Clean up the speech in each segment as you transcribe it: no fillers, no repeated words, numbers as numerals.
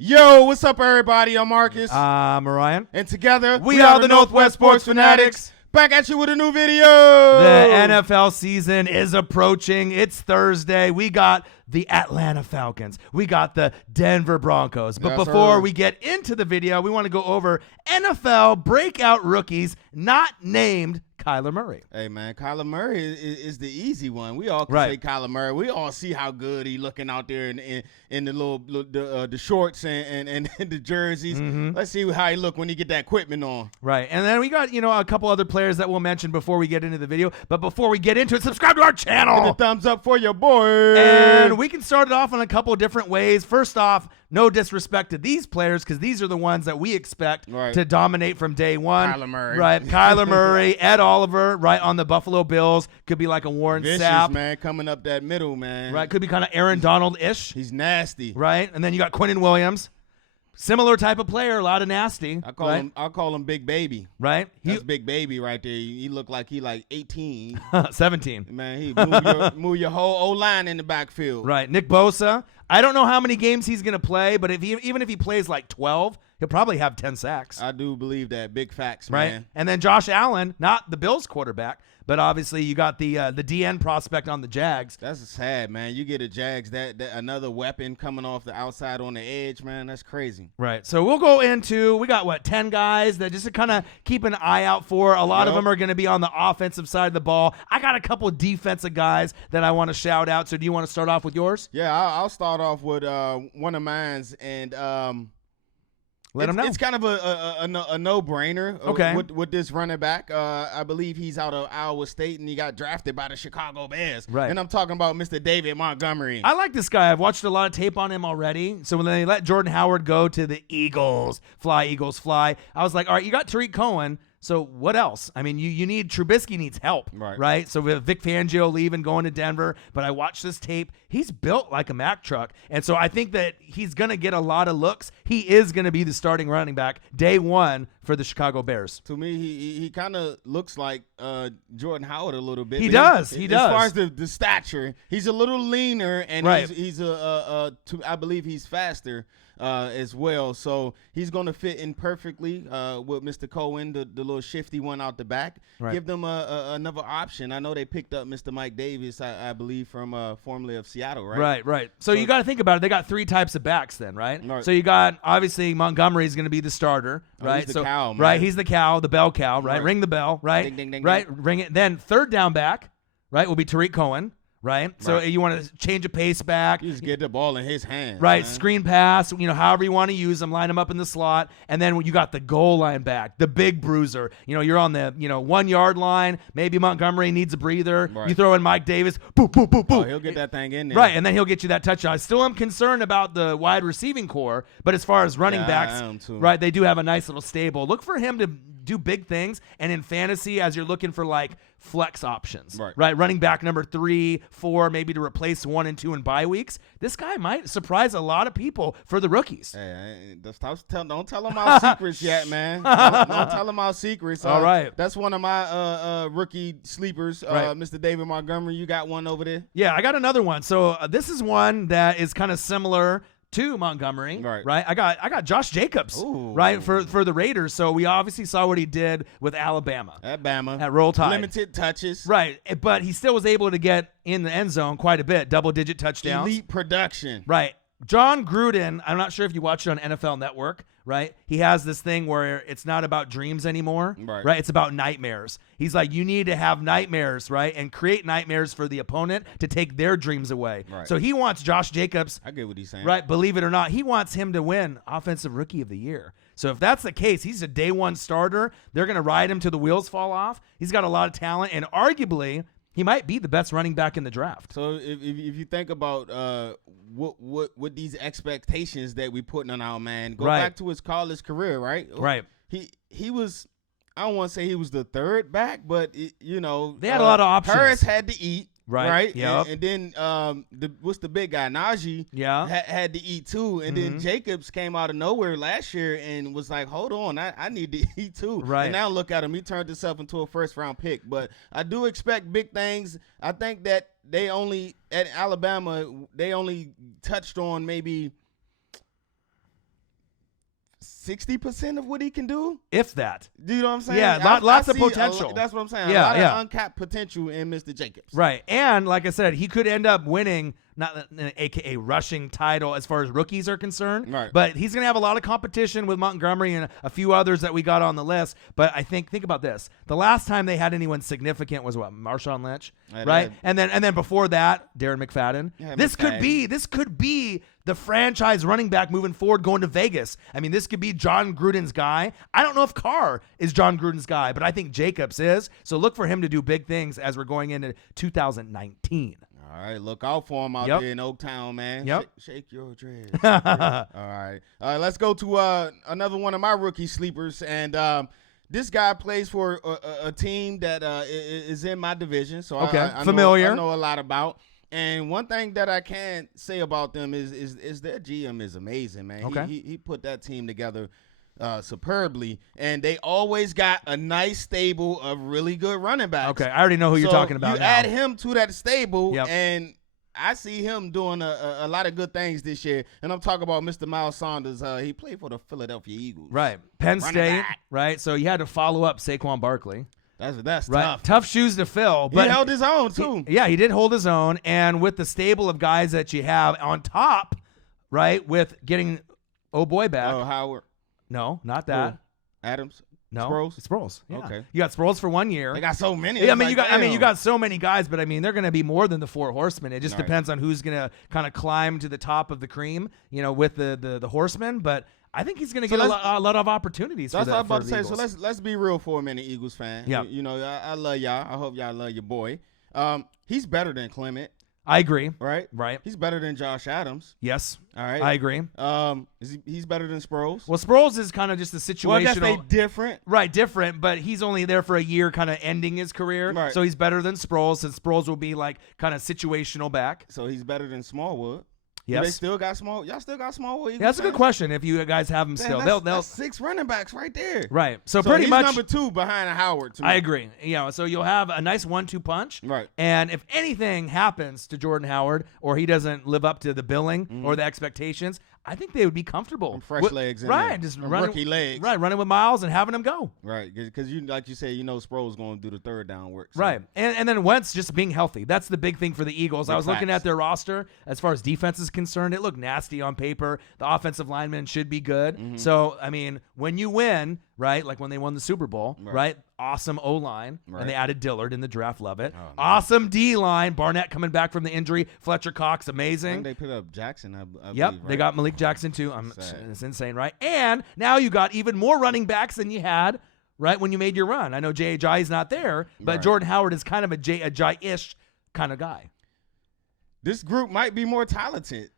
Yo, what's up, everybody? I'm Marcus. I'm Ryan. And together, we are the Northwest Sports Fanatics. Back at you with a new video. The NFL season is approaching. It's Thursday. We got the Atlanta Falcons. We got the Denver Broncos. But before we get into the video, we want to go over NFL breakout rookies not named Kyler Murray. Hey, man, Kyler Murray is the easy one. We all can say Kyler Murray. We all see how good he looking out there in the the shorts and the jerseys. Mm-hmm. Let's see how he look when he get that equipment on. Right, and then we got a couple other players that we'll mention before we get into the video. But before we get into it, subscribe to our channel. Hit the thumbs up for your boy. And we can start it off in a couple of different ways. First off, no disrespect to these players because these are the ones that we expect to dominate from day one. Kyler Murray. Right, Kyler Murray, Ed Oliver, right, on the Buffalo Bills. Could be like a Warren Sapp. Man, coming up that middle, man. Right, could be kind of Aaron Donald-ish. He's nasty. Right, and then you got Quinnen Williams. Similar type of player, a lot of nasty. I call him Big Baby. Right? That's Big Baby right there. He look like he like 18. 17. Man, he move your whole O-line in the backfield. Right. Nick Bosa. I don't know how many games he's going to play, but even if he plays like 12, he'll probably have 10 sacks. I do believe that. Big facts, right? Man. And then Josh Allen, not the Bills quarterback, but obviously you got the DN prospect on the Jags. That's sad, man. You get a Jags, that another weapon coming off the outside on the edge, man. That's crazy. Right. So we'll go into, we got 10 guys that just to kind of keep an eye out for. A lot of them are going to be on the offensive side of the ball. I got a couple defensive guys that I want to shout out. So do you want to start off with yours? Yeah, I'll start off with one of mine's, and let him know. It's kind of a no-brainer with this running back. I believe he's out of Iowa State, and he got drafted by the Chicago Bears. Right. And I'm talking about Mr. David Montgomery. I like this guy. I've watched a lot of tape on him already. So when they let Jordan Howard go to the Eagles, Eagles fly, I was like, all right, you got Tariq Cohen. So what else? I mean, you need Trubisky needs help, right? So we have Vic Fangio leaving, going to Denver. But I watched this tape. He's built like a Mack truck. And so I think that he's going to get a lot of looks. He is going to be the starting running back day one for the Chicago Bears. To me, he kind of looks like Jordan Howard a little bit. He does. As far as the stature, he's a little leaner, and he's I believe he's faster. As well, so he's going to fit in perfectly with Mr. Cohen, the little shifty one out the back. Give them another option. I know they picked up Mr. Mike Davis, I believe, from formerly of Seattle, right? Right. So you got to think about it. They got three types of backs then, right? So you got, obviously, Montgomery is going to be the starter, right? He's the cow, man. Right, he's the cow, the bell cow, right? Ring the bell, right? Ding, ding, ding, right, ding. ring it. Then third down back, right, will be Tariq Cohen. Right? So you want to change a pace back. You just get the ball in his hands. Right. Man. Screen pass, however you want to use them, line them up in the slot. And then you got the goal line back, the big bruiser. You're on the, 1 yard line. Maybe Montgomery needs a breather. Right. You throw in Mike Davis. Boop, boop, boop, boop. Oh, he'll get that thing in there. Right. And then he'll get you that touchdown. I still am concerned about the wide receiving core, but as far as running backs, I am too. Right, they do have a nice little stable. Look for him to do big things. And in fantasy, as you're looking for like flex options, right? Running back number 3, 4, maybe to replace 1 and 2 in bye weeks. This guy might surprise a lot of people for the rookies. Hey, don't tell them our secrets yet, man. Don't tell them our secrets. All right. That's one of my rookie sleepers, Mr. David Montgomery. You got one over there? Yeah, I got another one. So this is one that is kind of similar to Montgomery, right? I got Josh Jacobs, right, for the Raiders. So we obviously saw what he did with Alabama at Roll Tide, limited touches, right? But he still was able to get in the end zone quite a bit, double-digit touchdowns, elite production, right? John Gruden, I'm not sure if you watched it on NFL Network, right? He has this thing where it's not about dreams anymore, right? It's about nightmares. He's like, you need to have nightmares, right? And create nightmares for the opponent to take their dreams away. Right. So he wants Josh Jacobs. I get what he's saying. Right? Believe it or not, he wants him to win Offensive Rookie of the Year. So if that's the case, he's a day one starter. They're going to ride him till the wheels fall off. He's got a lot of talent, and arguably he might be the best running back in the draft. So if you think about what these expectations that we putting on our man, go back to his college career, right? Right. He was, I don't want to say he was the third back, but they had a lot of options. Harris had to eat. Right. Yep. And then what's the big guy? Najee had to eat too. And then Jacobs came out of nowhere last year and was like, hold on, I need to eat too. Right. And now look at him. He turned himself into a first-round pick. But I do expect big things. I think that at Alabama, they only touched on maybe 60% of what he can do, if that. Do you know what I'm saying? Yeah, lots of potential. That's what I'm saying. Yeah, a lot of uncapped potential in Mr. Jacobs. Right, and like I said, he could end up winning, not an AKA rushing title as far as rookies are concerned. Right. But he's going to have a lot of competition with Montgomery and a few others that we got on the list. But I think about this: the last time they had anyone significant was what, Marshawn Lynch, right? And then before that, Darren McFadden. This could be the franchise running back moving forward, going to Vegas. I mean, this could be John Gruden's guy. I don't know if Carr is John Gruden's guy, but I think Jacobs is. So look for him to do big things as we're going into 2019. All right, look out for him out there in Oaktown, man. Yep. Shake your dreads. All right. Let's go to another one of my rookie sleepers. And this guy plays for a team that is in my division. So I familiar. I know a lot about. And one thing that I can say about them is their GM is amazing, man. Okay. He put that team together superbly, and they always got a nice stable of really good running backs. Okay, I already know who you're talking about. You now. add him to that stable, and I see him doing a lot of good things this year. And I'm talking about Mr. Miles Sanders. He played for the Philadelphia Eagles. Right. Penn State, right? So you had to follow up Saquon Barkley. That's right. tough. Tough shoes to fill. But he held his own, too. He did hold his own. And with the stable of guys that you have on top, right, with getting, back. Oh, Howard. No, not that. Adams. No, Sproles. Yeah. Okay. You got Sproles for 1 year. They got so many. Yeah, you got so many guys, but I mean, they're going to be more than the four horsemen. It just depends on who's going to kind of climb to the top of the cream, with the horsemen. But I think he's going to get a lot of opportunities. That's for what I'm about to say. Eagles. So let's be real for a minute, Eagles fan. Yeah. I love y'all. I hope y'all love your boy. He's better than Clement. I agree. Right. He's better than Josh Adams. Yes. All right. I agree. He's better than Sproles. Well, Sproles is kind of just a situational. Well, I guess they different. Right, different, but he's only there for a year, kind of ending his career. Right. So he's better than Sproles, and Sproles will be like kind of situational back. So he's better than Smallwood. Yes. They still got Small. Y'all still got Smallwood? Yeah, that's a good question. If you guys have them still, that's 6 running backs right there. Right. So pretty much number 2 behind Howard. I agree. So you'll have a nice 1-2 punch. Right. And if anything happens to Jordan Howard, or he doesn't live up to the billing or the expectations, I think they would be comfortable. Fresh legs in right, there. just rookie legs. Right, running with Miles and having him go. Right, because like you said, Sproles going to do the third down work. So. Right, and then Wentz just being healthy. That's the big thing for the Eagles. I was looking at their roster as far as defense is concerned. It looked nasty on paper. The offensive linemen should be good. Mm-hmm. So, I mean, when you win, right, like when they won the Super Bowl, right? Awesome O-line, and they added Dillard in the draft. Love it. Oh, awesome D-line. Barnett coming back from the injury. Fletcher Cox, amazing. They put up Jackson, I believe, right? They got Malik Jackson too. It's insane, right? And now you got even more running backs than you had, right, when you made your run. I know J.J. is not there, but Jordan Howard is kind of a J-ish kind of guy. This group might be more talented.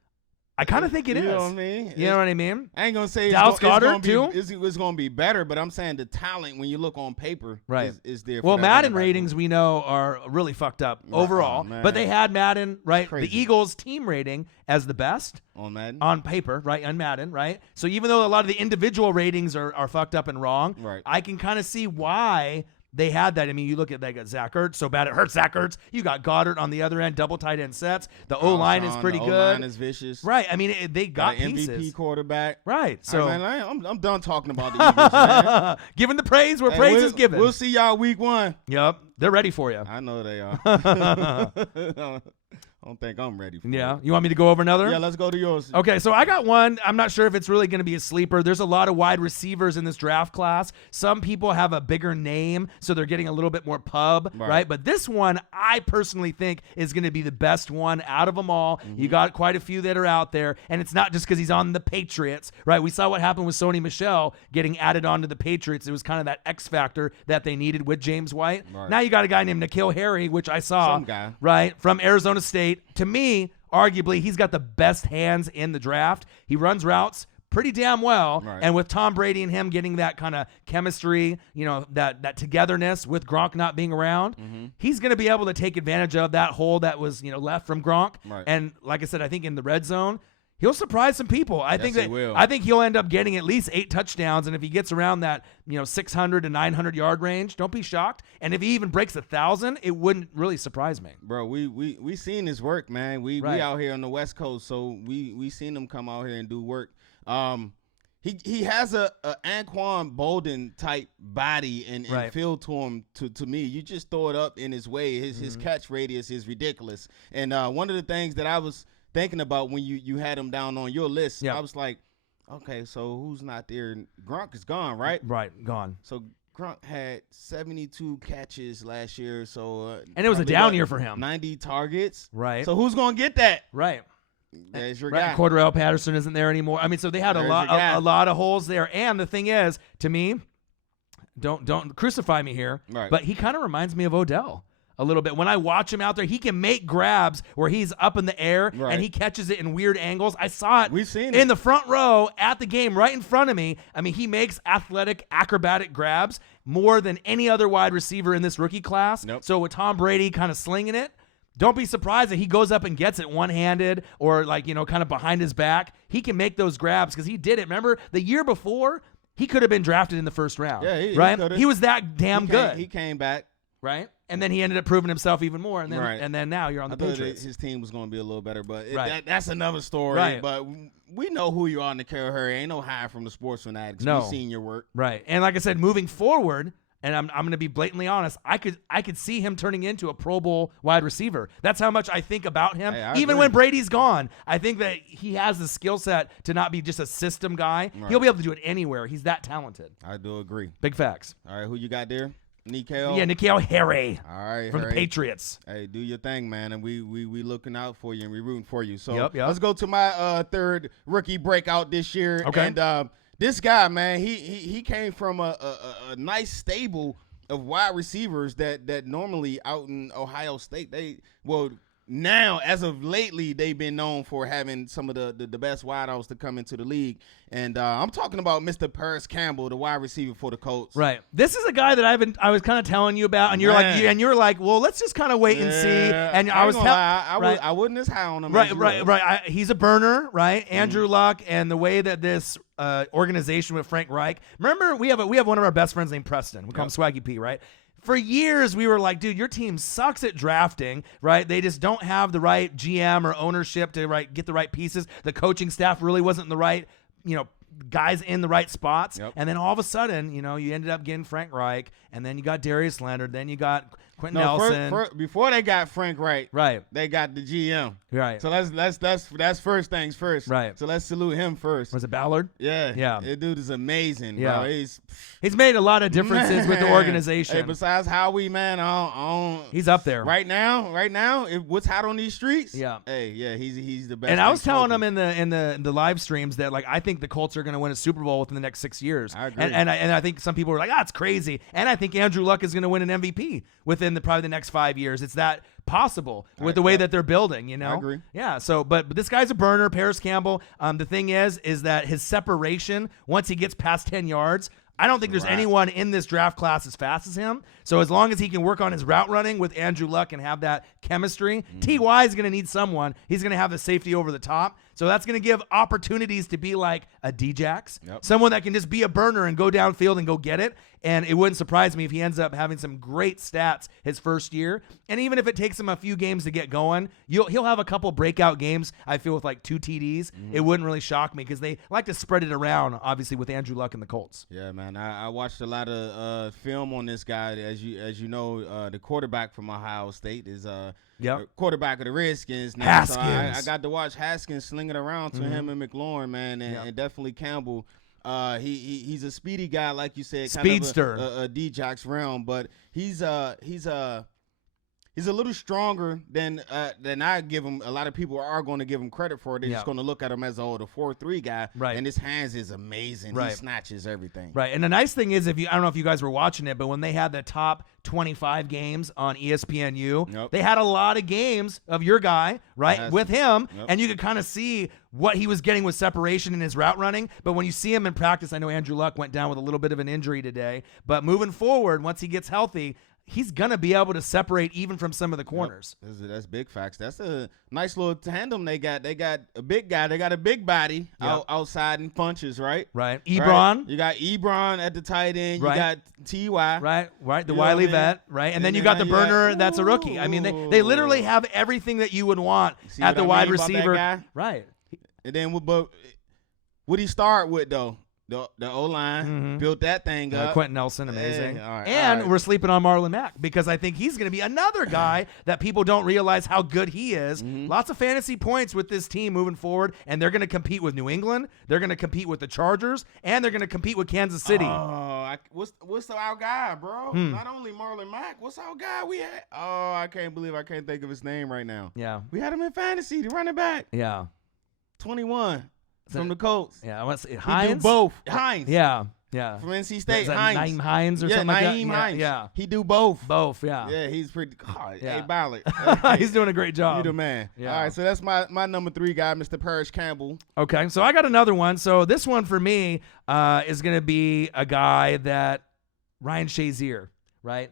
I kind of think it is. You know what I mean? You know what I mean? I ain't going to say Dallas Goedert, too? It's going to be better, but I'm saying the talent, when you look on paper, is there. Well, Madden ratings, we know, are really fucked up overall. But they had Madden, right? Crazy. The Eagles' team rating as the best. On Madden? On paper, right? On Madden, right? So even though a lot of the individual ratings are fucked up and wrong, I can kind of see why they had that. I mean, you look at, they got Zach Ertz, so bad it hurts Zach Ertz. You got Goddard on the other end, double tight end sets. The O-line is pretty good. The O-line is vicious. Right. I mean, they got an pieces. MVP quarterback. Right. So I'm done talking about the Eagles, man. Giving the praise where praise is given. We'll see y'all week 1. Yep. They're ready for you. I know they are. I don't think I'm ready for it. You want me to go over another? Yeah, let's go to yours. Okay, so I got one. I'm not sure if it's really going to be a sleeper. There's a lot of wide receivers in this draft class. Some people have a bigger name, so they're getting a little bit more pub, right? But this one, I personally think is going to be the best one out of them all. Mm-hmm. You got quite a few that are out there, and it's not just because he's on the Patriots, right? We saw what happened with Sony Michel getting added on to the Patriots. It was kind of that X factor that they needed with James White. Right. Now you got a guy named N'Keal Harry, which I saw, right, from Arizona State. To me, arguably, he's got the best hands in the draft. He runs routes pretty damn well. Right. And with Tom Brady and him getting that kind of chemistry, that togetherness with Gronk not being around, he's going to be able to take advantage of that hole that was, left from Gronk. Right. And like I said, I think in the red zone, he'll surprise some people. I think he'll end up getting at least 8 touchdowns, and if he gets around that 600 to 900 yard range, don't be shocked. And if he even breaks 1,000, it wouldn't really surprise me. Bro, we seen his work, man. We out here on the West Coast, so we seen him come out here and do work. he has a Anquan Bolden type body and feel to him. To me, you just throw it up in his way. His catch radius is ridiculous. And one of the things that I was thinking about when you had him down on your list, I was like, okay, so who's not there? Gronk is gone, right? Right, gone. So Gronk had 72 catches last year, so and it was a down year for him. 90 targets, right? So who's gonna get that? Right. There's your guy. Cordell Patterson isn't there anymore. I mean, so they had a lot of holes there. And the thing is, to me, don't crucify me here, but he kind of reminds me of Odell a little bit. When I watch him out there, he can make grabs where he's up in the air and he catches it in weird angles. I saw it. We've seen in the front row at the game right in front of me. I mean, he makes athletic, acrobatic grabs more than any other wide receiver in this rookie class. So with Tom Brady kind of slinging it, don't be surprised that he goes up and gets it one-handed or kind of behind his back. He can make those grabs because he did it. Remember, the year before, he could have been drafted in the first round. Yeah, right? He was that damn good. He came back. Right? And then he ended up proving himself even more. And then and then now you're on the Patriots. His team was going to be a little better, but that's another story. Right. But we know who you are in the Carol Hurry. Ain't no hide from the sports fanatics. No. We've seen your work. Right. And like I said, moving forward, and I'm going to be blatantly honest, I could see him turning into a Pro Bowl wide receiver. That's how much I think about him. Even when Brady's gone, I think that he has the skill set to not be just a system guy. Right. He'll be able to do it anywhere. He's that talented. I do agree. Big facts. All right, who you got there? N'Keal? Yeah, N'Keal Harry. All right, from the Patriots. Hey, do your thing, man, and we looking out for you and we rooting for you. So yep. Let's go to my third rookie breakout this year. Okay. And this guy, man, he came from a nice stable of wide receivers that normally out in Ohio State, now, as of lately, they've been known for having some of the best wideouts to come into the league. And I'm talking about Mr. Paris Campbell, the wide receiver for the Colts. Right. This is a guy that I was kind of telling you about, and you're like, well, let's just kind of wait and see. And I wasn't as high on him. Right. He's a burner, right? Andrew Luck, and the way that this organization with Frank Reich. Remember, we have one of our best friends named Preston. We call him Swaggy P, right? For years, we were like, dude, your team sucks at drafting, right? They just don't have the right GM or ownership to get the right pieces. The coaching staff really wasn't the right, guys in the right spots. Yep. And then all of a sudden, you ended up getting Frank Reich, and then you got Darius Leonard, then you got Quentin Nelson. Before they got Frank Reich, right, they got the GM. Right. So that's first things first. Right. So let's salute him first. Was it Ballard? Yeah. Yeah. That dude is amazing, yeah. bro. He's made a lot of differences with the organization. Hey, besides Howie, man, he's up there. Right now, what's hot on these streets? Yeah. Hey, yeah, he's the best. And I was telling him in the live streams that I think the Colts are going to win a Super Bowl within the next 6 years. I agree. And I think some people were like, it's crazy. And I think Andrew Luck is going to win an MVP within probably the next 5 years. It's that possible with the way that they're building, I agree. Yeah. So, but this guy's a burner, Paris Campbell. The thing is that his separation, once he gets past 10 yards, I don't think there's anyone in this draft class as fast as him. So as long as he can work on his route running with Andrew Luck and have that chemistry, T.Y. is going to need someone. He's going to have the safety over the top. So that's going to give opportunities to be like a D-Jax, someone that can just be a burner and go downfield and go get it. And it wouldn't surprise me if he ends up having some great stats his first year. And even if it takes him a few games to get going, he'll have a couple breakout games, I feel, with like 2 TDs. It wouldn't really shock me because they like to spread it around, obviously, with Andrew Luck and the Colts. Yeah, man. I watched a lot of film on this guy. As you know, the quarterback from Ohio State is quarterback of the Redskins now. Haskins. So I got to watch Haskins sling it around to him and McLaurin, man, and definitely Campbell. He's a speedy guy, like you said, kind speedster, of a D-Jax realm, but he's a little stronger than I give him. A lot of people are going to give him credit for it. They're just going to look at him as a 4.3 guy, right? And his hands is amazing. Right. He snatches everything, right? And the nice thing is, I don't know if you guys were watching it, but when they had the top 25 games on ESPNU, they had a lot of games of your guy, right, with him, and you could kind of see what he was getting with separation in his route running. But when you see him in practice, I know Andrew Luck went down with a little bit of an injury today, but moving forward, once he gets healthy, he's going to be able to separate even from some of the corners. That's big facts. That's a nice little tandem they got. They got a big guy. They got a big body outside in punches, right? Right. Ebron. Right? You got Ebron at the tight end. You got T.Y. Right. The Wiley vet, right? And then you got the burner that's a rookie. I mean, they literally have everything that you would want at the wide receiver. Right. And then what he start with, though? The O-line built that thing up. Quentin Nelson, amazing. All right, and we're sleeping on Marlon Mack because I think he's going to be another guy that people don't realize how good he is. Lots of fantasy points with this team moving forward, and they're going to compete with New England. They're going to compete with the Chargers, and they're going to compete with Kansas City. What's our guy, bro? Not only Marlon Mack, what's our guy we had? Oh, I can't believe I can't think of his name right now. Yeah. We had him in fantasy, the running back. Yeah. 21 from the Colts. Yeah, I want to say Hines. He do both. Hines. Yeah. From NC State. Hines. Naeem Hines or something like that. Hines. Yeah. He do both. Both, yeah. Yeah, he's pretty. Oh, Yeah. Hey, Ballard. He's doing a great job. You the man. Yeah. All right, so that's my number 3 guy, Mr. Parrish Campbell. Okay, so I got another one. So this one for me is going to be a guy that Ryan Shazier, right?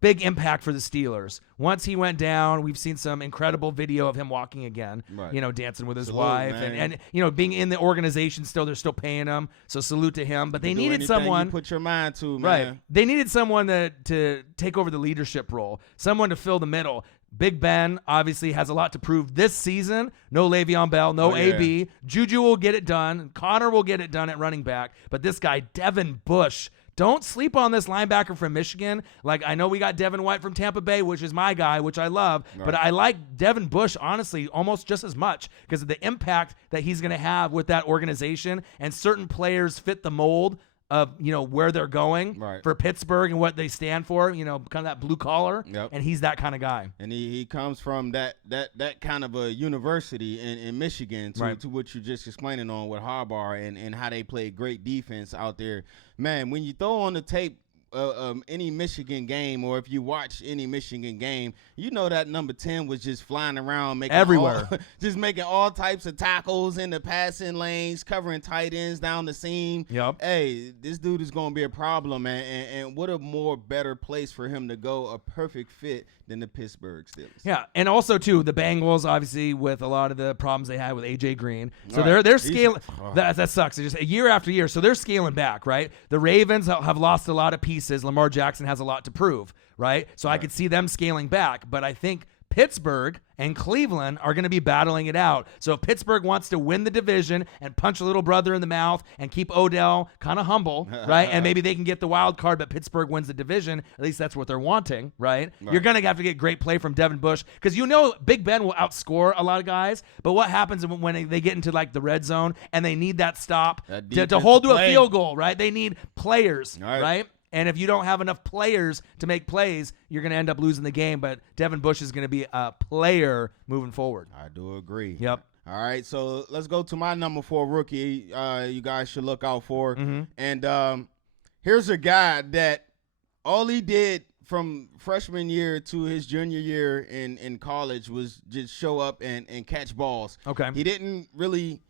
Big impact for the Steelers. Once he went down, we've seen some incredible video of him walking again, dancing with his wife. And being in the organization still, they're still paying him. So salute to him. But they needed someone. You put your mind to, man. Right. They needed someone to take over the leadership role, someone to fill the middle. Big Ben obviously has a lot to prove this season. No Le'Veon Bell, no AB. Juju will get it done. Connor will get it done at running back. But this guy, Devin Bush, don't sleep on this linebacker from Michigan. Like, I know we got Devin White from Tampa Bay, which is my guy, which I love. Right. But I like Devin Bush, honestly, almost just as much because of the impact that he's going to have with that organization. And certain players fit the mold of, where they're going for Pittsburgh and what they stand for, kind of that blue collar. Yep. And he's that kind of guy. And he comes from that kind of a university in Michigan to what you're just explaining on with Harbaugh and how they play great defense out there. Man, when you throw on the tape any Michigan game, or if you watch any Michigan game, that number 10 was just flying around making everywhere, just making all types of tackles in the passing lanes, covering tight ends down the seam. Yep. Hey, this dude is going to be a problem, man. And what a more better place for him to go, a perfect fit than the Pittsburgh Steelers. Yeah, and also too the Bengals, obviously with a lot of the problems they had with AJ Green, so they're scaling. That sucks. It's just year after year, so they're scaling back, right? The Ravens have lost a lot of pieces. Lamar Jackson has a lot to prove, right? So I could see them scaling back, but I think Pittsburgh and Cleveland are going to be battling it out. So if Pittsburgh wants to win the division and punch a little brother in the mouth and keep Odell kind of humble, right? And maybe they can get the wild card, but Pittsburgh wins the division. At least that's what they're wanting, right? You're going to have to get great play from Devin Bush because Big Ben will outscore a lot of guys, but what happens when they get into like the red zone and they need that stop to hold to a field goal, right? They need players, right? And if you don't have enough players to make plays, you're going to end up losing the game. But Devin Bush is going to be a player moving forward. I do agree. Yep. All right, so let's go to my number 4 rookie you guys should look out for. And here's a guy that all he did from freshman year to his junior year in college was just show up and catch balls. Okay. He didn't really...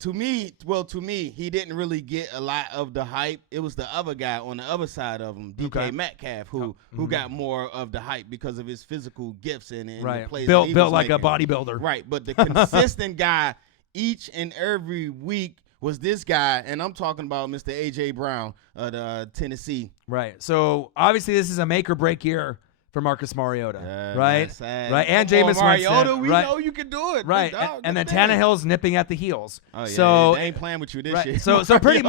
To me, he didn't really get a lot of the hype. It was the other guy on the other side of him, DK Metcalf, who got more of the hype because of his physical gifts and the plays built that he was like making. a bodybuilder. Right, but the consistent guy each and every week was this guy, and I'm talking about Mr. A.J. Brown of Tennessee. Right, so obviously this is a make or break year for Marcus Mariota, right? And Jameis Mariota, Winston, we know you can do it, right? And then Tannehill's nipping at the heels. Oh yeah, so they ain't playing with you this year. So pretty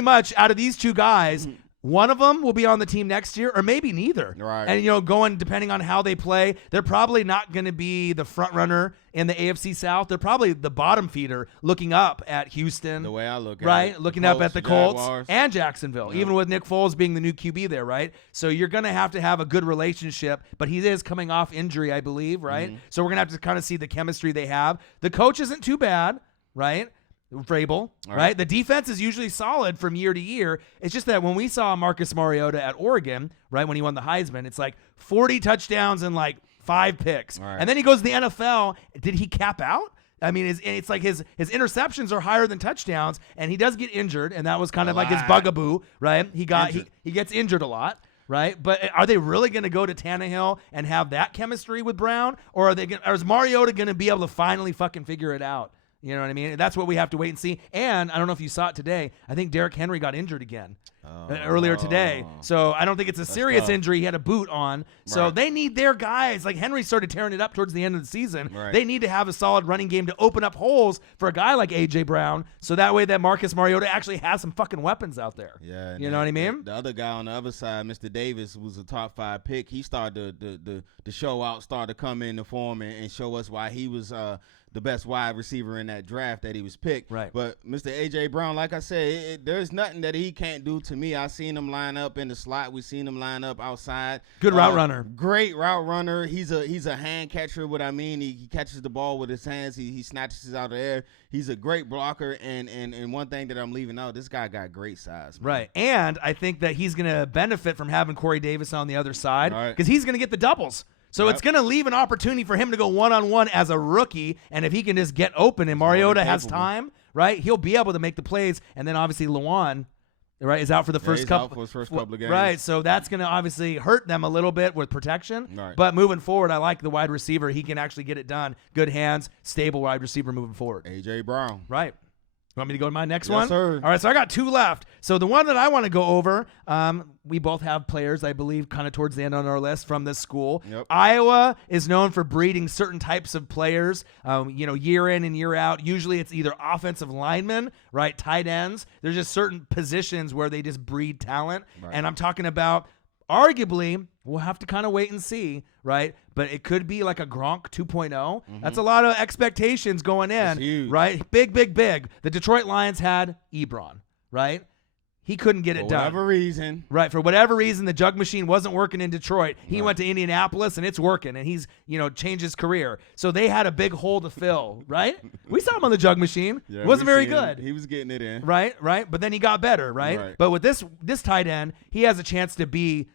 much, out of these two guys, one of them will be on the team next year, or maybe neither. Right. And going depending on how they play, they're probably not going to be the front runner in the AFC South. They're probably the bottom feeder, looking up at Houston. The way I look at it, looking up at the Colts Jaguars. And Jacksonville, even with Nick Foles being the new QB there, right? So you're going to have a good relationship, but he is coming off injury, I believe, right? So we're going to have to kind of see the chemistry they have. The coach isn't too bad, right? Vrabel, right? The defense is usually solid from year to year. It's just that when we saw Marcus Mariota at Oregon, right, when he won the Heisman, it's like 40 touchdowns and like 5 picks. And then he goes to the NFL. Did he cap out? I mean, it's like his interceptions are higher than touchdowns, and he does get injured, and that was kind of like his bugaboo, right? He gets injured a lot. Right, but are they really going to go to Tannehill and have that chemistry with Brown, or is Mariota going to be able to finally fucking figure it out? You know what I mean? That's what we have to wait and see. And I don't know if you saw it today. I think Derrick Henry got injured again earlier today. So I don't think it's a serious injury. He had a boot on. So they need their guys. Like Henry started tearing it up towards the end of the season. Right. They need to have a solid running game to open up holes for a guy like A.J. Brown. So that way that Marcus Mariota actually has some fucking weapons out there. Yeah. You know what I mean? The other guy on the other side, Mr. Davis, was a top 5 pick. He started the show out, started to come in the form and show us why he was the best wide receiver in that draft that he was picked. Right. But Mr. A.J. Brown, like I said, there's nothing that he can't do to me. I seen him line up in the slot. We seen him line up outside. Good route runner. Great route runner. He's a hand catcher. What I mean, he catches the ball with his hands. He snatches it out of the air. He's a great blocker. And one thing that I'm leaving out, this guy got great size. Man. Right. And I think that he's going to benefit from having Corey Davis on the other side because he's going to get the doubles. So it's going to leave an opportunity for him to go one-on-one as a rookie, and if he can just get open and Mariota has time, right, he'll be able to make the plays. And then obviously Luan, right, is out for the first couple. Out for his first couple of games. Right, so that's going to obviously hurt them a little bit with protection. Right. But moving forward, I like the wide receiver. He can actually get it done. Good hands, stable wide receiver moving forward. A.J. Brown. Right. You want me to go to my next one? Yes, sir. All right, so I got 2 left. So the one that I want to go over, we both have players, I believe, kind of towards the end on our list from this school. Yep. Iowa is known for breeding certain types of players, year in and year out. Usually it's either offensive linemen, right, tight ends. There's just certain positions where they just breed talent. Right. And I'm talking about arguably, we'll have to kind of wait and see, right? But it could be like a Gronk 2.0. Mm-hmm. That's a lot of expectations going in, right? Big. The Detroit Lions had Ebron, right? He couldn't get it done. For whatever reason. Right. For whatever reason, the jug machine wasn't working in Detroit. He went to Indianapolis, and it's working, and he's, changed his career. So they had a big hole to fill, right? We saw him on the jug machine. Yeah, wasn't very good. He was getting it in. Right. But then he got better, right? But with this tight end, he has a chance to be,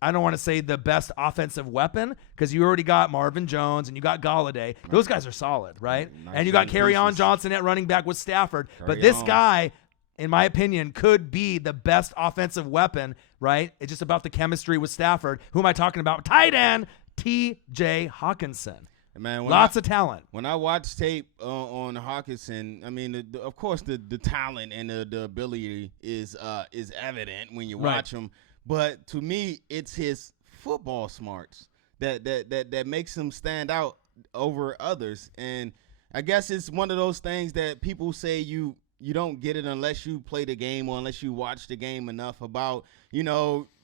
I don't want to say the best offensive weapon because you already got Marvin Jones and you got Galladay. Those guys are solid, right? Nice, and you got Kerryon Johnson at running back with Stafford. But this guy, in my opinion, could be the best offensive weapon, right? It's just about the chemistry with Stafford. Who am I talking about? Tight end, T.J. Hawkinson. Man, lots of talent. When I watch tape on Hawkinson, I mean, of course, the talent and the ability is evident when you watch him. But to me, it's his football smarts that makes him stand out over others. And I guess it's one of those things that people say you don't get it unless you play the game or unless you watch the game enough about,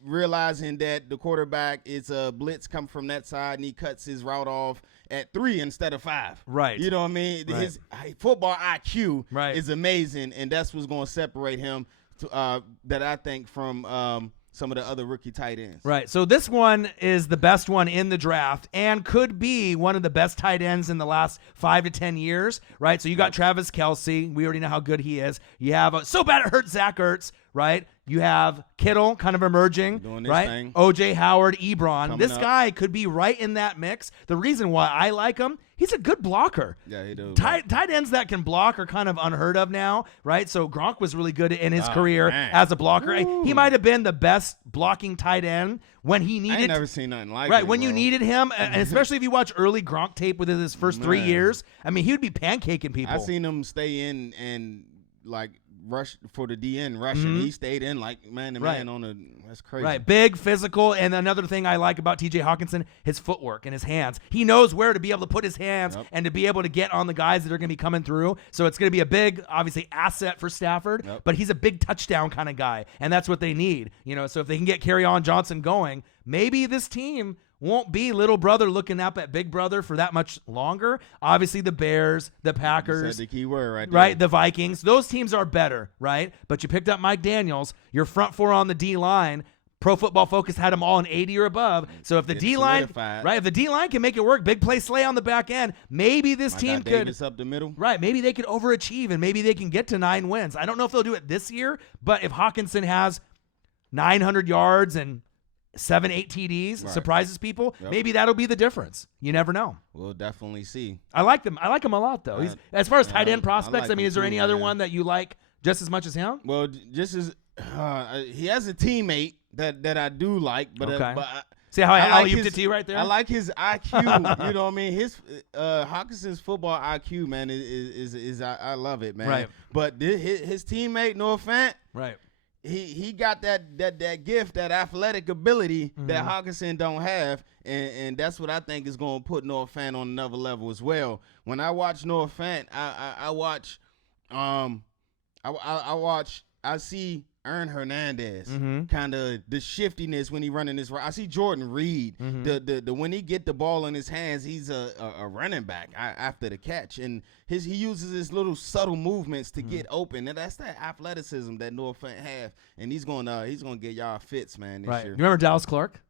realizing that the quarterback is a blitz come from that side and he cuts his route off at 3 instead of 5. Right. You know what I mean? Right. His football IQ is amazing, and that's what's going to separate him that I think from some of the other rookie tight ends. Right. So this one is the best one in the draft and could be one of the best tight ends in the last 5 to 10 years, right? So you got Travis Kelce. We already know how good he is. You have so bad it hurts Zach Ertz, right? You have Kittle kind of emerging, right? Thing. O.J. Howard, Ebron. Coming this up. guy could be right in that mix. The reason why I like him, he's a good blocker. Yeah, he does. Tight ends that can block are kind of unheard of now, right? So Gronk was really good in his career as a blocker. Ooh. He might have been the best blocking tight end when he needed. I ain't never seen nothing like it. Right, when you needed him, and especially if you watch early Gronk tape within his first 3 years. I mean, he would be pancaking people. I seen him stay in and rush for the DN rushing. Mm-hmm. He stayed in man to man on a. That's crazy. Right, big, physical, and another thing I like about T.J. Hawkinson, his footwork and his hands. He knows where to be able to put his hands and to be able to get on the guys that are going to be coming through. So it's going to be a big, obviously, asset for Stafford. But he's a big touchdown kind of guy, and that's what they need. So if they can get Kerryon Johnson going, maybe this team won't be little brother looking up at big brother for that much longer. Obviously, the Bears, the Packers. You said the key word right there. Right, the Vikings. Those teams are better, right? But you picked up Mike Daniels. Your front 4 on the D-line. Pro Football Focus had them all in 80 or above. So if the D-line, if the D-line can make it work, big play Slay on the back end, maybe this team could. Davis up the middle. Right, maybe they could overachieve and maybe they can get to 9 wins. I don't know if they'll do it this year, but if Hawkinson has 900 yards and 7-8 TDs, surprises people, maybe that'll be the difference. You never know. We'll definitely see. I like them. I like him a lot, though. He's, as far as tight end prospects, I mean, is there any other one that you like just as much as him? Well, just as he has a teammate that I do like, but See how I alley-ooped it to you right there? I like his IQ. You know what I mean? His Hawkinson's football IQ, man, is I love it, man. Right. But his teammate Noah Fant, right. He got that gift, that athletic ability that Hawkinson don't have, and that's what I think is going to put Noah Fant on another level as well. When I watch Noah Fant, I see Aaron Hernandez, kind of the shiftiness when he running this. I see Jordan Reed, the when he get the ball in his hands, he's a running back after the catch, and he uses his little subtle movements to get open, and that's that athleticism that Noah Fant have, and he's gonna get y'all fits, man, this year. You remember Dallas Clark?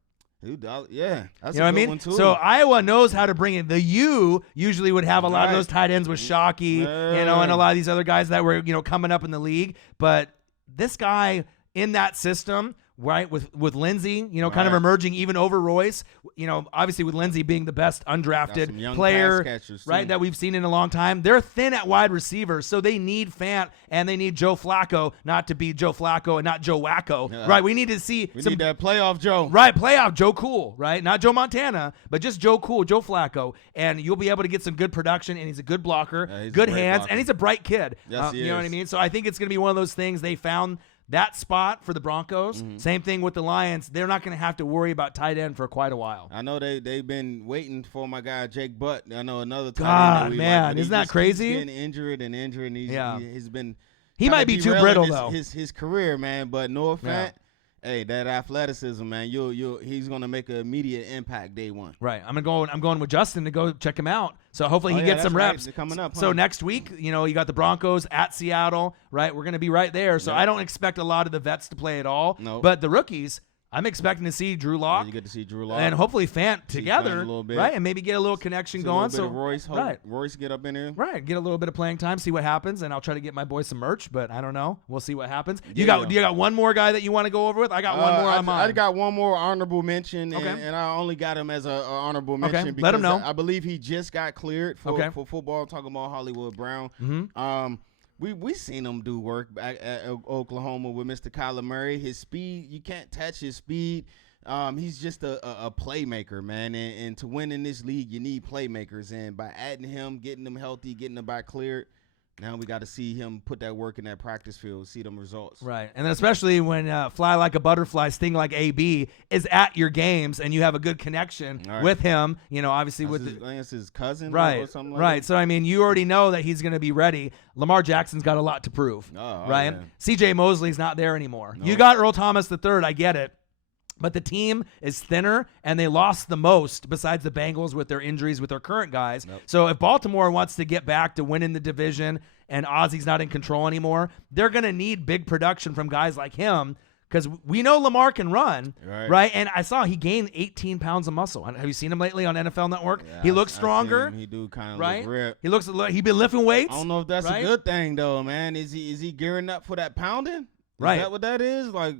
Yeah, that's you know what I mean? So Iowa knows how to bring it. The U usually would have a lot of those tight ends with Shockey, and a lot of these other guys that were coming up in the league, but this guy in that system, right, with Lindsey, kind of emerging even over Royce, obviously with Lindsey being the best undrafted player, right, that we've seen in a long time. They're thin at wide receiver, so they need Fant and they need Joe Flacco, not to be Joe Flacco and not Joe Wacko, right? We need to see we need that playoff Joe. Right, playoff Joe Cool, right? Not Joe Montana, but just Joe Cool, Joe Flacco, and you'll be able to get some good production, and he's a good blocker, good hands, blocker. And he's a bright kid. Yes, he is. You know what I mean? So I think it's going to be one of those things. They found that spot for the Broncos. Same thing with the Lions. They're not going to have to worry about tight end for quite a while. I know they've been waiting for my guy Jake Butt. I know another tight God, end. Man, isn't that crazy? He's getting injured, and he's been. He might be too brittle though. His career, man. But Noah Fant, hey, that athleticism, man. He's gonna make an immediate impact day one. Right. I'm going with Justin to go check him out. So hopefully he gets some reps. Coming up. So next week, you got the Broncos at Seattle, right? We're gonna be right there. So I don't expect a lot of the vets to play at all. No. But the rookies, I'm expecting to see Drew Lock. You get to see Drew Lock. And hopefully Fant together, a little bit. right? And maybe get a little connection going. So Royce get up in there. Right, get a little bit of playing time, see what happens, and I'll try to get my boys some merch, but I don't know. We'll see what happens. You got one more guy that you want to go over with? I got one more on mine. I got one more honorable mention, and I only got him as an honorable mention because let him know. I believe he just got cleared for football. Talking about Hollywood Brown. We seen him do work back at Oklahoma with Mr. Kyler Murray. His speed, you can't touch his speed. He's just a playmaker, man, and to win in this league, you need playmakers. And by adding him, getting them healthy, getting them back cleared, now we got to see him put that work in that practice field, see them results. Right, and then especially when fly like a butterfly, sting like AB is at your games, and you have a good connection with him. Obviously that's his cousin, right? Or something like right. that. So I mean, you already know that he's going to be ready. Lamar Jackson's got a lot to prove, right? Yeah. C.J. Mosley's not there anymore. No. You got Earl Thomas III, I get it. But the team is thinner, and they lost the most besides the Bengals with their injuries with their current guys. Nope. So if Baltimore wants to get back to winning the division and Ozzy's not in control anymore, they're going to need big production from guys like him because we know Lamar can run, right? And I saw he gained 18 pounds of muscle. Have you seen him lately on NFL Network? Yeah, he looks stronger. He do kind of look ripped. He been lifting weights. I don't know if that's a good thing though, man. Is he gearing up for that pounding? Right. Is that what that is? Like,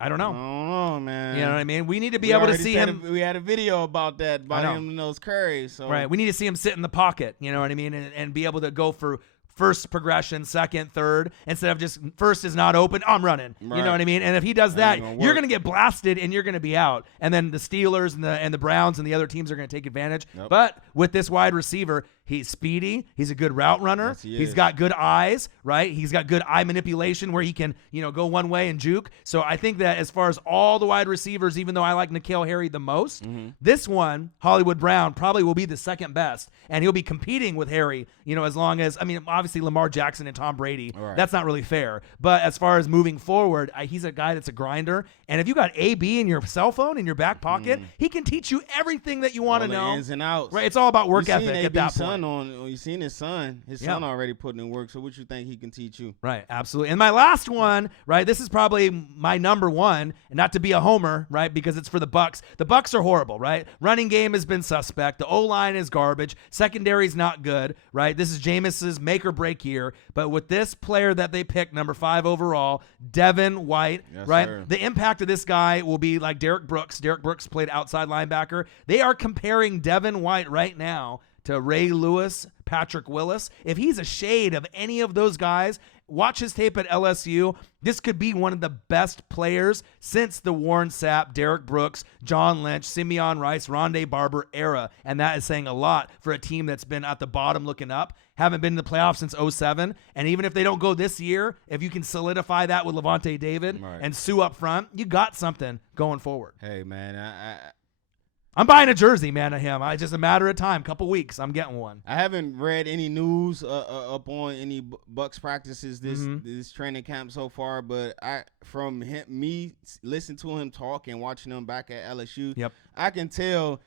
I don't know. I don't know, man. You know what I mean? We need to be able to see him. We had a video about that, about him in those curries. So. Right. We need to see him sit in the pocket, you know what I mean? And be able to go for first progression, second, third, instead of just first is not open, I'm running. Right. You know what I mean? And if he does that, you're going to get blasted and you're going to be out. And then the Steelers and the Browns and the other teams are going to take advantage. Yep. But with this wide receiver, he's speedy. He's a good route runner. Yes, he's got good eyes, right? He's got good eye manipulation where he can, go one way and juke. So I think that as far as all the wide receivers, even though I like N'Keal Harry the most, this one, Hollywood Brown, probably will be the second best. And he'll be competing with Harry, as long as, obviously Lamar Jackson and Tom Brady, that's not really fair. But as far as moving forward, he's a guy that's a grinder. And if you got AB in your cell phone, in your back pocket, he can teach you everything that you want to know. Ins and outs. Right? It's all about work ethic at that point. You seen his son already putting in work, so what you think he can teach you? Right, absolutely. And my last one, right, this is probably my number one, and not to be a homer, right, because it's for the Bucs. The Bucs are horrible, right? Running game has been suspect. The O-line is garbage. Secondary's not good, right? This is Jameis's make or break year. But with this player that they picked, number 5 overall, Devin White, right? Sir. The impact of this guy will be like Derek Brooks. Derek Brooks played outside linebacker. They are comparing Devin White right now to Ray Lewis, Patrick Willis. If he's a shade of any of those guys, watch his tape at LSU. This could be one of the best players since the Warren Sapp, Derek Brooks, John Lynch, Simeon Rice, Rondé Barber era. And that is saying a lot for a team that's been at the bottom looking up, haven't been in the playoffs since 2007. And even if they don't go this year, if you can solidify that with Levante David and Sue up front, you got something going forward. Hey, man, I'm buying a jersey, man, of him. It's just a matter of time. Couple weeks, I'm getting one. I haven't read any news up on any Bucks practices this training camp so far, but me listening to him talk and watching him back at LSU, I can tell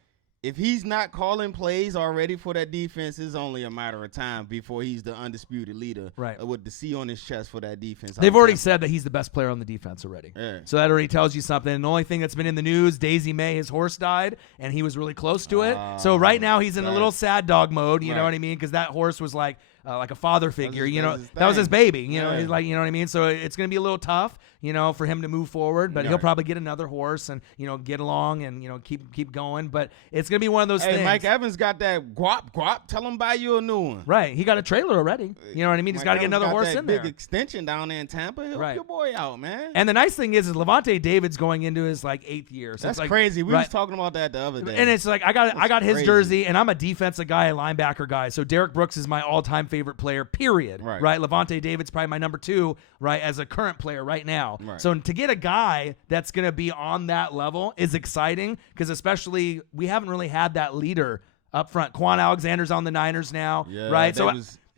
if he's not calling plays already for that defense, it's only a matter of time before he's the undisputed leader with the C on his chest for that defense. They've already said that he's the best player on the defense already. Yeah. So that already tells you something. And the only thing that's been in the news, Daisy May, his horse died, and he was really close to it. So right now he's in a little sad dog mode, you know what I mean? Because that horse was like a father figure, that was his baby, he's like, you know what I mean? So it's going to be a little tough, for him to move forward, but he'll probably get another horse and, get along and, keep going. But it's going to be one of those things. Mike Evans got that guap. Tell him buy you a new one. Right. He got a trailer already. You know what I mean? He's got to get another horse in there. Big extension down there in Tampa. Help your boy out, man. And the nice thing is Levante David's going into his 8th year. So that's it's crazy. We was talking about that the other day. And it's like I got his jersey, and I'm a defensive guy, a linebacker guy. So Derek Brooks is my all-time favorite player, period. Right. Levante David's probably my number 2, right, as a current player right now. Right. So to get a guy that's going to be on that level is exciting because especially we haven't really had that leader up front. Quan Alexander's on the Niners now, right? So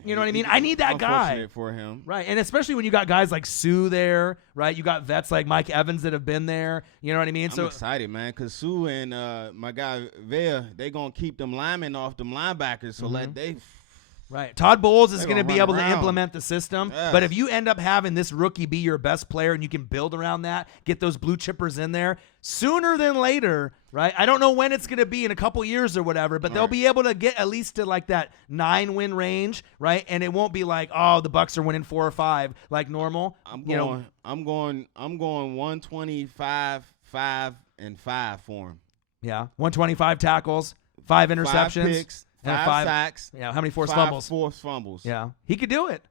you know what I mean? I need that guy for him, right? And especially when you got guys like Sue there, right? You got vets like Mike Evans that have been there. You know what I mean? I'm excited, man, because Sue and my guy Vea, they gonna keep them linemen off them linebackers, so Right. Todd Bowles is going to be able to implement the system. Yes. But if you end up having this rookie be your best player and you can build around that, get those blue chippers in there, sooner than later, right? I don't know when it's going to be in a couple years or whatever, but they'll be able to get at least to that 9-win range, right? And it won't be like, oh, the Bucks are winning 4 or 5 like normal. I'm going 125, 5 and 5 for him. Yeah. 125 tackles, 5 interceptions. 5 picks. 5 sacks. Yeah, how many forced fumbles? 5 forced fumbles. Yeah, he could do it.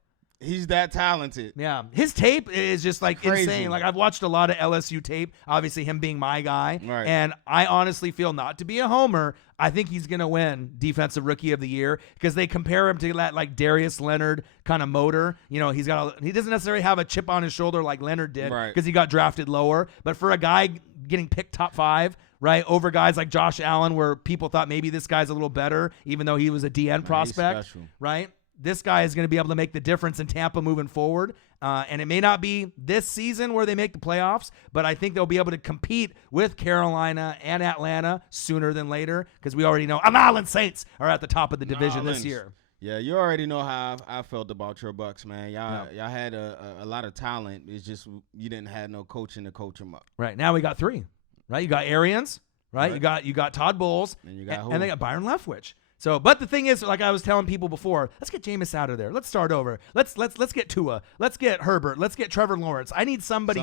He's that talented. Yeah, his tape is just insane. I've watched a lot of LSU tape. Obviously, him being my guy, and I honestly feel, not to be a homer, I think he's gonna win Defensive Rookie of the Year because they compare him to that Darius Leonard kind of motor. He doesn't necessarily have a chip on his shoulder like Leonard did because he got drafted lower. But for a guy getting picked top 5. Right, over guys like Josh Allen, where people thought maybe this guy's a little better, even though he was a DN prospect. Right, this guy is going to be able to make the difference in Tampa moving forward. And it may not be this season where they make the playoffs, but I think they'll be able to compete with Carolina and Atlanta sooner than later because we already know New Orleans Saints are at the top of the division this year. Yeah, you already know how I felt about your Bucks, man. Y'all had a lot of talent. It's just you didn't have no coaching to coach them up. Right, now we got 3. Right, you got Arians, right? You got Todd Bowles, and they got Byron Leftwich. So, but the thing is, like I was telling people before, let's get Jameis out of there. Let's start over. Let's get Tua. Let's get Herbert. Let's get Trevor Lawrence. I need somebody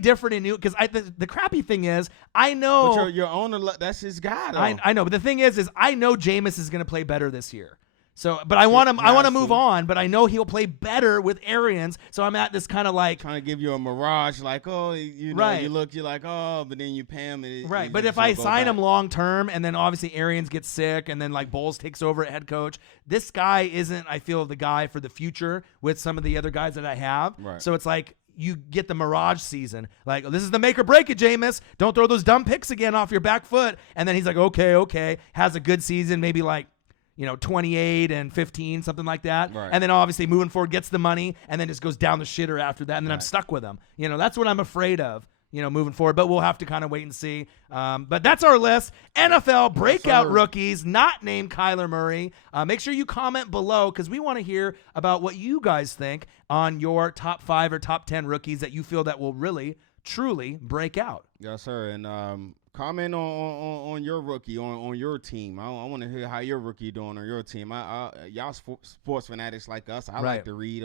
different and new. Because the crappy thing is, I know but your owner, that's his guy. Though. I know, but the thing is I know Jameis is going to play better this year. So, but I want to move on, but I know he'll play better with Arians. So I'm at this kind of trying to give you a mirage, you look, you're like, oh, but then you pay him. Right. But if I sign him long term, and then obviously Arians gets sick, and then Bowles takes over at head coach, this guy isn't, I feel, the guy for the future with some of the other guys that I have. Right. So it's you get the mirage season. This is the make or break it, Jameis. Don't throw those dumb picks again off your back foot. And then he's like, okay, has a good season, maybe 28 and 15, something like that. Right. And then obviously moving forward gets the money and then just goes down the shitter after that. And then I'm stuck with him. That's what I'm afraid of, moving forward. But we'll have to kind of wait and see. But that's our list. NFL breakout rookies not named Kyler Murray. Make sure you comment below because we want to hear about what you guys think on your top 5 or top 10 rookies that you feel that will really, truly break out. Yes, sir. And comment on your rookie on your team. I want to hear how your rookie doing on your team. Y'all sports fanatics like us. I like to read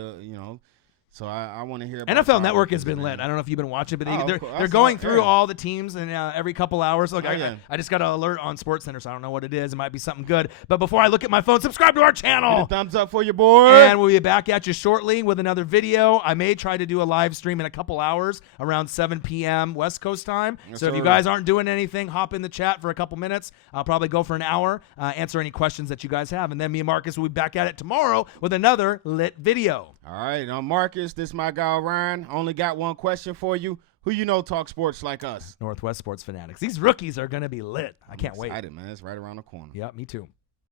So I want to hear about NFL Network has been lit. I don't know if you've been watching, but they're going through all the teams and every couple hours. Look, I just got an alert on SportsCenter, so I don't know what it is. It might be something good. But before I look at my phone, subscribe to our channel. Hit a thumbs up for your boy. And we'll be back at you shortly with another video. I may try to do a live stream in a couple hours around 7 p.m. West Coast time. Yes, so if you guys aren't doing anything, hop in the chat for a couple minutes. I'll probably go for an hour, answer any questions that you guys have. And then me and Marcus will be back at it tomorrow with another lit video. All right. I'm Marcus. This is my guy, Ryan. Only got one question for you. Who you know talk sports like us? Northwest Sports Fanatics. These rookies are going to be lit. I can't wait. Excited, man. It's right around the corner. Yep, me too.